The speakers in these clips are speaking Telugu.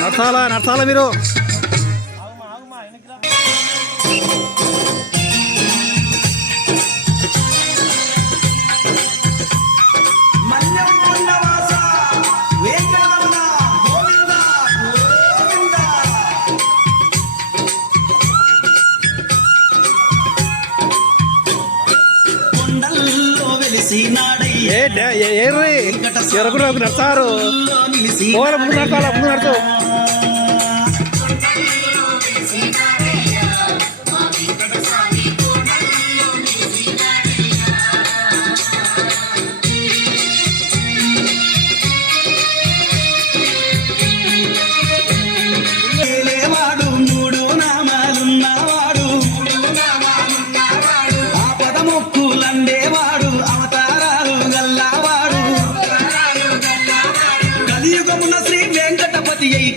నడచాలా నడచాలా మీరు. ఎరకు నడతారు ముందు నడతాలా ముందు నడతావు.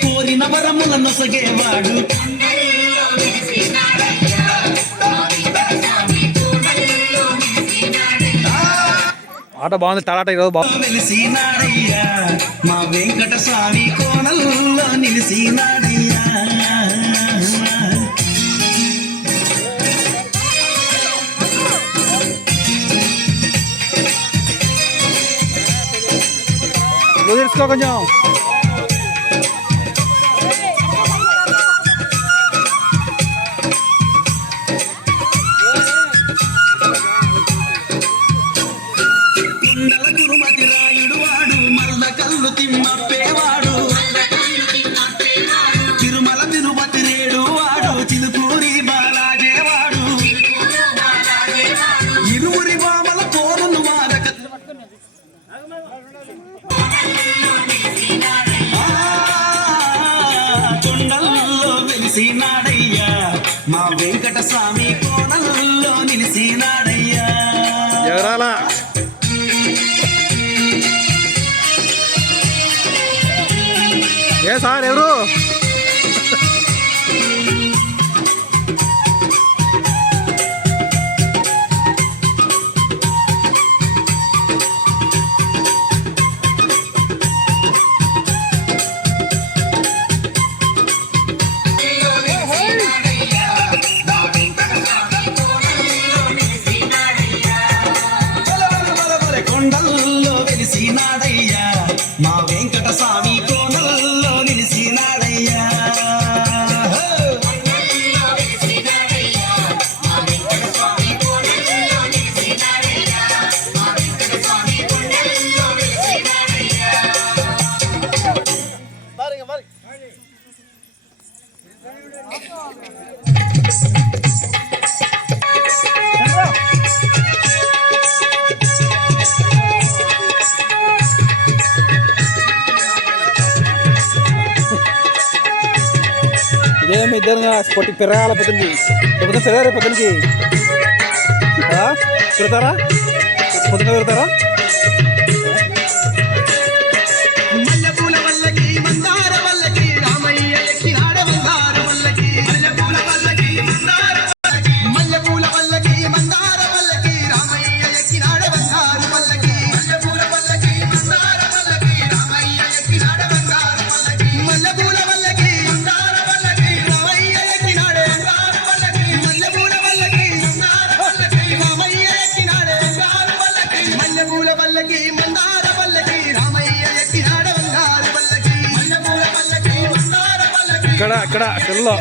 కోరిన వరముల నొసగేవాడు ఆట బాగుంది. తలాట ఈరోజు బాగుంది. నిలిసినాడయ్యా మా వెంకట స్వామి కోనల్లో నిలిసినాడయ్యా. తెలుసుకో కొంచెం. రాయుడు వాడు మల్ల కళ్ళు తిమ్మప్పేవాడు తిరుమల తిరుపతి రేడు వాడు చిలుకూరి బాలాజేవాడు ఇరువురి బామల తోరును మారక కొండల్లో వెలిసినాడయ్యా మా వెంకట స్వామి కోనల్లో నిలిసినాడయ్యా. ఎవరాలా ఏ సార్ ఎవరు? కొండల్లో వెలిసినాడయ్యా మా వెంకట స్వామి కోనల్లో నిలిసినాడయ్యా. ఇదేమి ఇద్దరు పొట్టి పెరగాల పొద్దునికి పొద్దున పెరగారు పొద్దునికి పెడతారా పొద్దున పెడతారా? ఇక్కడ ఇక్కడ చెల్లో